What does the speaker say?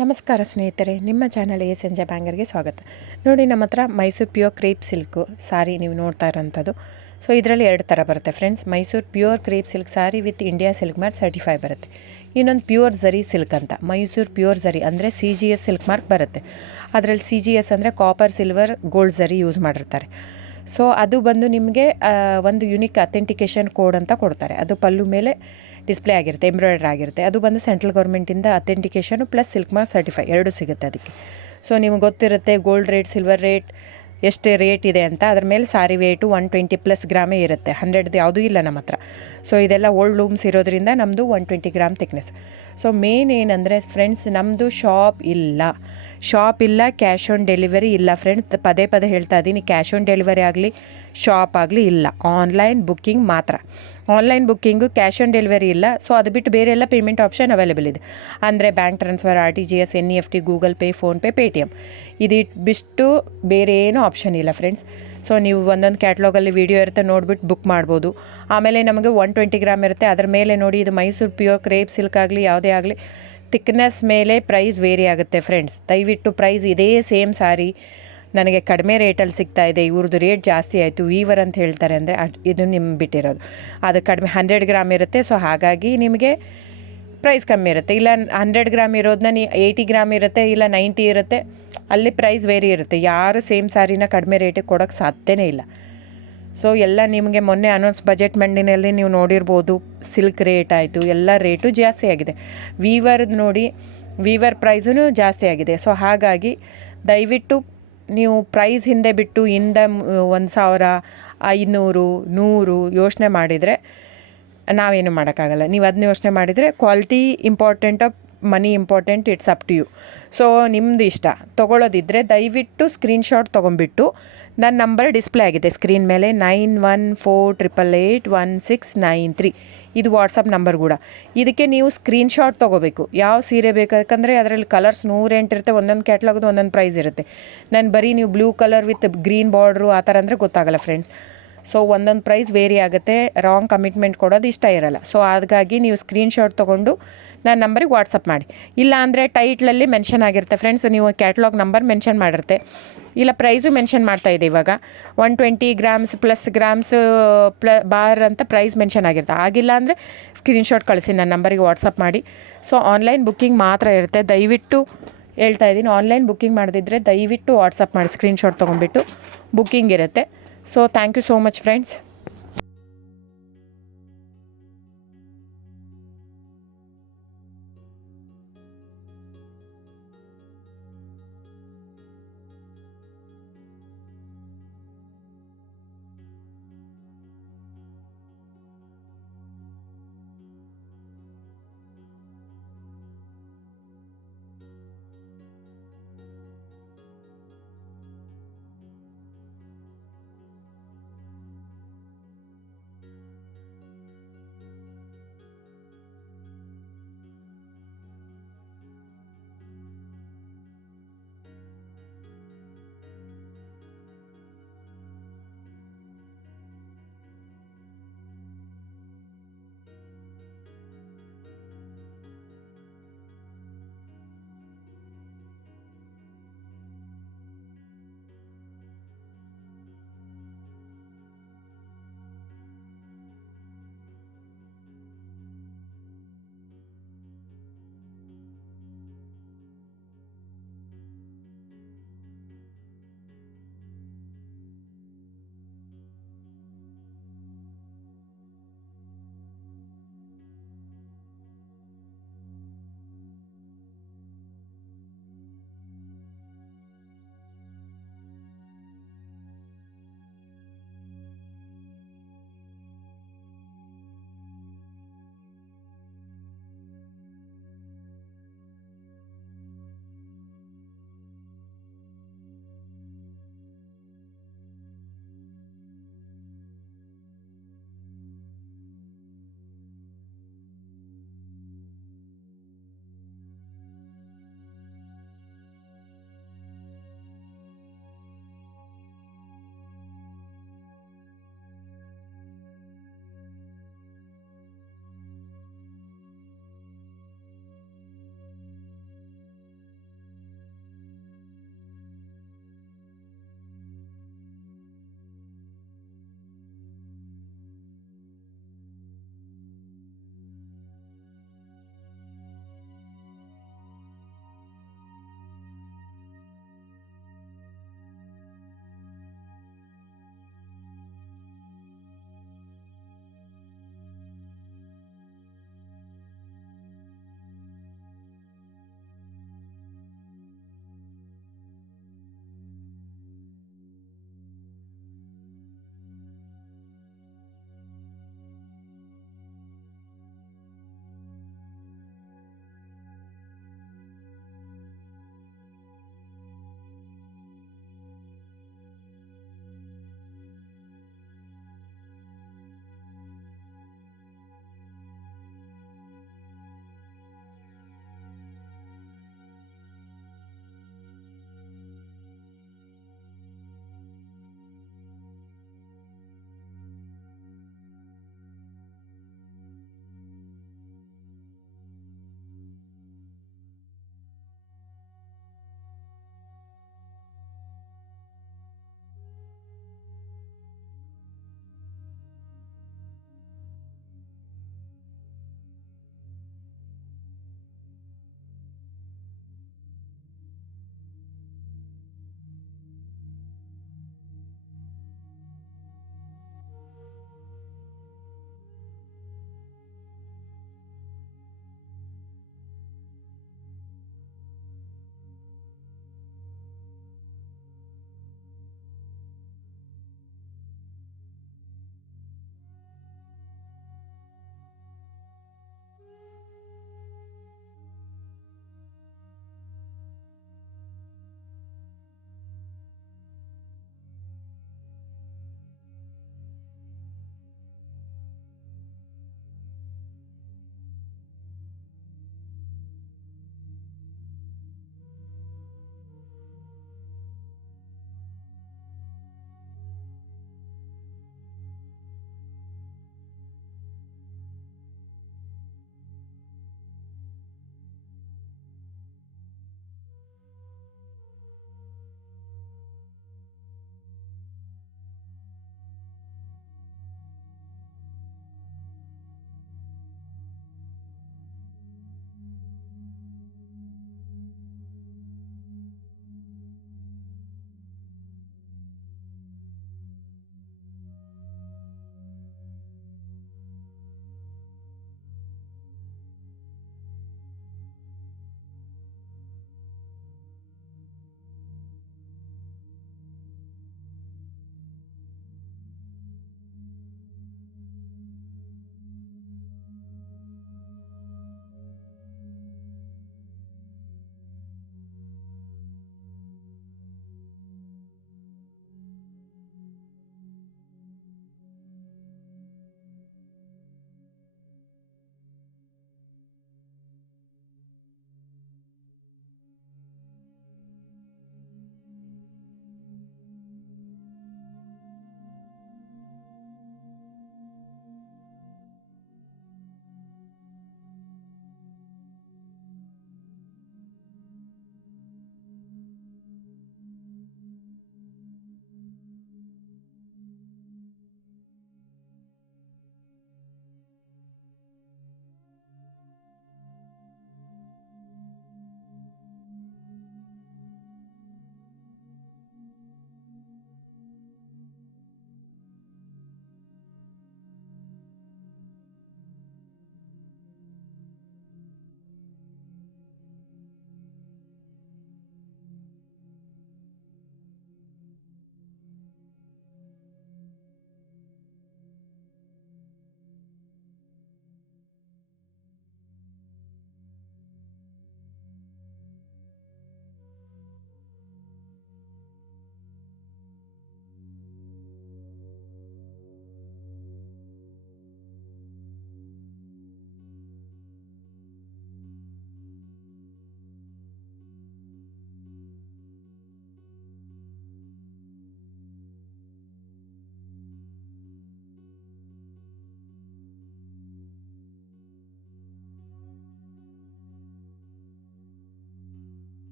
ನಮಸ್ಕಾರ ಸ್ನೇಹಿತರೆ, ನಿಮ್ಮ ಚಾನಲ್ ಸಂಜೆ ಬ್ಯಾಂಗರ್ಗೆ ಸ್ವಾಗತ. ನೋಡಿ, ನಮ್ಮ ಹತ್ರ ಮೈಸೂರು ಪ್ಯೂರ್ ಕ್ರೇಪ್ ಸಿಲ್ಕು ಸಾರಿ ನೀವು ನೋಡ್ತಾ ಇರೋಂಥದ್ದು. ಸೊ ಇದರಲ್ಲಿ ಎರಡು ಥರ ಬರುತ್ತೆ friends. Mysuru pure crepe silk sorry with India silk mark certify ಬರುತ್ತೆ. ಇನ್ನೊಂದು ಪ್ಯೂರ್ ಝರಿ ಸಿಲ್ಕ್ ಅಂತ, ಮೈಸೂರು ಪ್ಯೂರ್ ಝರಿ ಅಂದರೆ CGS ಸಿಲ್ಕ್ ಮಾರ್ಕ್ ಬರುತ್ತೆ. ಅದರಲ್ಲಿ CGS ಅಂದರೆ ಕಾಪರ್, ಸಿಲ್ವರ್, ಗೋಲ್ಡ್ ಝರಿ ಯೂಸ್ ಮಾಡಿರ್ತಾರೆ. ಸೊ ಅದು ಬಂದು ನಿಮಗೆ ಒಂದು ಯುನಿಕ್ ಅಥೆಂಟಿಕೇಷನ್ ಕೋಡ್ ಅಂತ ಕೊಡ್ತಾರೆ. ಅದು ಪಲ್ಲು ಮೇಲೆ ಡಿಸ್ಪ್ಲೇ ಆಗಿರುತ್ತೆ, ಎಂಬ್ರಾಯ್ಡ್ರಿ ಆಗಿರುತ್ತೆ. ಅದು ಬಂದು ಸೆಂಟ್ರಲ್ ಗೌರ್ಮೆಂಟಿಂದ ಅಥೆಂಟಿಕೇಷನು ಪ್ಲಸ್ ಸಿಲ್ಕ್ ಮಾರ್ಕ್ ಸರ್ಟಿಫೈ ಎರಡೂ ಸಿಗುತ್ತೆ ಅದಕ್ಕೆ. ಸೊ ನಿಮ್ಗೆ ಗೊತ್ತಿರುತ್ತೆ ಗೋಲ್ಡ್ ರೇಟ್, ಸಿಲ್ವರ್ ರೇಟ್ ಎಷ್ಟು ರೇಟ್ ಇದೆ ಅಂತ. ಅದ್ರ ಮೇಲೆ ಸಾರಿ ವೇಟು 120+ ಗ್ರಾಮೇ ಇರುತ್ತೆ, 100 ಯಾವುದೂ ಇಲ್ಲ ನಮ್ಮ ಹತ್ರ. ಸೊ ಇದೆಲ್ಲ ಓಲ್ಡ್ ಲೂಮ್ಸ್ ಇರೋದ್ರಿಂದ ನಮ್ಮದು 120 ಗ್ರಾಮ್ ಥಿಕ್ನೆಸ್. ಸೊ ಮೇನ್ ಏನಂದರೆ ಫ್ರೆಂಡ್ಸ್, ನಮ್ಮದು ಶಾಪ್ ಇಲ್ಲ, ಕ್ಯಾಶ್ ಆನ್ ಡೆಲಿವರಿ ಇಲ್ಲ ಫ್ರೆಂಡ್ಸ್. ಪದೇ ಹೇಳ್ತಾ ಇದ್ದೀನಿ, ಕ್ಯಾಶ್ ಆನ್ ಡೆಲಿವರಿ ಆಗಲಿ ಶಾಪ್ ಆಗಲಿ ಇಲ್ಲ, ಆನ್ಲೈನ್ ಬುಕ್ಕಿಂಗ್ ಮಾತ್ರ. Online booking, cash on delivery ಇಲ್ಲ. ಸೊ ಅದು ಬಿಟ್ಟು ಬೇರೆ ಎಲ್ಲ ಪೇಮೆಂಟ್ ಆಪ್ಷನ್ ಅವೈಲೇಬಲ್ ಇದೆ. ಅಂದರೆ bank transfer, RTGS, NEFT, Google pay, PhonePe, Paytm. ಬಿಟ್ಟು ಬೇರೆ ಏನೂ ಆಪ್ಷನ್ ಇಲ್ಲ ಫ್ರೆಂಡ್ಸ್. ಸೊ ನೀವು ಒಂದೊಂದು ಕ್ಯಾಟ್ಲಾಗಲ್ಲಿ ವೀಡಿಯೋ ಇರುತ್ತೆ, ನೋಡಿಬಿಟ್ಟು ಬುಕ್ ಮಾಡ್ಬೋದು. ಆಮೇಲೆ ನಮಗೆ 120 ಗ್ರಾಮ್ ಇರುತ್ತೆ. ಅದರ ಮೇಲೆ ನೋಡಿ, ಇದು ಮೈಸೂರು ಪ್ಯೂರ್ ಕ್ರೇಪ್ ಸಿಲ್ಕ್ ಆಗಲಿ ಯಾವುದೇ ಆಗಲಿ ಥಿಕ್ನೆಸ್ ಮೇಲೆ ಪ್ರೈಸ್ ವೇರಿ ಆಗುತ್ತೆ ಫ್ರೆಂಡ್ಸ್. ದಯವಿಟ್ಟು ಪ್ರೈಸ್ ಇದೇ ಸೇಮ್ ಸಾರಿ ನನಗೆ ಕಡಿಮೆ ರೇಟಲ್ಲಿ ಸಿಗ್ತಾ ಇದೆ, ಇವ್ರದ್ದು ರೇಟ್ ಜಾಸ್ತಿ ಆಯಿತು ವೀವರ್ ಅಂತ ಹೇಳ್ತಾರೆ ಅಂದರೆ ಇದು ನಿಮ್ಮ ಬಿಟ್ಟಿರೋದು. ಅದು ಕಡಿಮೆ 100 ಗ್ರಾಮ್ ಇರುತ್ತೆ. ಸೊ ಹಾಗಾಗಿ ನಿಮಗೆ ಪ್ರೈಸ್ ಕಮ್ಮಿ ಇರುತ್ತೆ. ಇಲ್ಲ 100 ಗ್ರಾಮ್ ಇರೋದನ್ನ 80 ಗ್ರಾಮ್ ಇರುತ್ತೆ, ಇಲ್ಲ 90 ಇರುತ್ತೆ, ಅಲ್ಲಿ ಪ್ರೈಸ್ ವೇರಿ ಇರುತ್ತೆ. ಯಾರು ಸೇಮ್ ಸಾರಿನ ಕಡಿಮೆ ರೇಟಿಗೆ ಕೊಡೋಕ್ಕೆ ಸಾಧ್ಯನೇ ಇಲ್ಲ. ಸೊ ಎಲ್ಲ ನಿಮಗೆ ಮೊನ್ನೆ ಅನೌನ್ಸ್ ಬಜೆಟ್ ಮಂಡಿನಲ್ಲಿ ನೀವು ನೋಡಿರ್ಬೋದು, ಸಿಲ್ಕ್ ರೇಟ್ ಆಯಿತು, ಎಲ್ಲ ರೇಟು ಜಾಸ್ತಿ ಆಗಿದೆ. ವೀವರ್ದು ನೋಡಿ, ವೀವರ್ ಪ್ರೈಸೂ ಜಾಸ್ತಿ ಆಗಿದೆ. ಸೊ ಹಾಗಾಗಿ ದಯವಿಟ್ಟು ನೀವು ಪ್ರೈಸ್ ಹಿಂದೆ ಬಿಟ್ಟು 1,000, 500, 100 ಯೋಚನೆ ಮಾಡಿದರೆ ನಾವೇನು ಮಾಡೋಕ್ಕಾಗಲ್ಲ. ನೀವು ಅದನ್ನ ಯೋಚನೆ ಮಾಡಿದರೆ quality important, money important, it's up to you. So ನಿಮ್ಮದು ಇಷ್ಟ. ತೊಗೊಳ್ಳೋದಿದ್ದರೆ ದಯವಿಟ್ಟು ಸ್ಕ್ರೀನ್ಶಾಟ್ ತೊಗೊಂಬಿಟ್ಟು, ನನ್ನ ನಂಬರ್ ಡಿಸ್ಪ್ಲೇ ಆಗಿದೆ ಸ್ಕ್ರೀನ್ ಮೇಲೆ, 9148881693. ಇದು ವಾಟ್ಸಪ್ ನಂಬರ್ ಕೂಡ. ಇದಕ್ಕೆ ನೀವು ಸ್ಕ್ರೀನ್ಶಾಟ್ ತೊಗೋಬೇಕು. ಯಾವ ಸೀರೆ ಬೇಕು, ಯಾಕಂದರೆ ಅದರಲ್ಲಿ ಕಲರ್ಸ್ 108 ಇರುತ್ತೆ, ಒಂದೊಂದು ಕ್ಯಾಟ್ಲಾಗದು ಒಂದೊಂದು ಪ್ರೈಸ್ ಇರುತ್ತೆ. ನಾನು ಬರೀ ನೀವು blue colour with green border ಆ ಥರ ಅಂದರೆ ಗೊತ್ತಾಗಲ್ಲ ಫ್ರೆಂಡ್ಸ್. ಸೊ ಒಂದೊಂದು ಪ್ರೈಸ್ ವೇರಿ ಆಗುತ್ತೆ, ರಾಂಗ್ ಕಮಿಟ್ಮೆಂಟ್ ಕೊಡೋದು ಇಷ್ಟ ಇರಲ್ಲ. ಸೊ ಹಾಗಾಗಿ ನೀವು ಸ್ಕ್ರೀನ್ಶಾಟ್ ತೊಗೊಂಡು ನನ್ನ ನಂಬರಿಗೆ ವಾಟ್ಸಪ್ ಮಾಡಿ. ಇಲ್ಲ ಅಂದರೆ ಟೈಟ್ಲಲ್ಲಿ ಮೆನ್ಷನ್ ಆಗಿರುತ್ತೆ ಫ್ರೆಂಡ್ಸ್, ನೀವು ಕ್ಯಾಟ್ಲಾಗ್ ನಂಬರ್ ಮೆನ್ಷನ್ ಮಾಡಿರುತ್ತೆ, ಇಲ್ಲ ಪ್ರೈಸು ಮೆನ್ಷನ್ ಮಾಡ್ತಾಯಿದೆ. ಇವಾಗ 120 ಗ್ರಾಮ್ಸ್ ಪ್ಲಸ್ ಗ್ರಾಮ್ಸ್ ಬಾರ್ ಅಂತ ಪ್ರೈಸ್ ಮೆನ್ಷನ್ ಆಗಿರುತ್ತೆ. ಆಗಿಲ್ಲ ಅಂದರೆ ಸ್ಕ್ರೀನ್ಶಾಟ್ ಕಳಿಸಿ, ನನ್ನ ನಂಬರಿಗೆ ವಾಟ್ಸಪ್ ಮಾಡಿ. ಸೊ ಆನ್ಲೈನ್ ಬುಕ್ಕಿಂಗ್ ಮಾತ್ರ ಇರುತ್ತೆ. ದಯವಿಟ್ಟು ಹೇಳ್ತಾ ಇದ್ದೀನಿ, ಆನ್ಲೈನ್ ಬುಕ್ಕಿಂಗ್ ಮಾಡದಿದ್ದರೆ ದಯವಿಟ್ಟು ವಾಟ್ಸಪ್ ಮಾಡಿ, ಸ್ಕ್ರೀನ್ಶಾಟ್ ತೊಗೊಂಡ್ಬಿಟ್ಟು ಬುಕ್ಕಿಂಗ್ ಇರುತ್ತೆ. So thank you so much friends.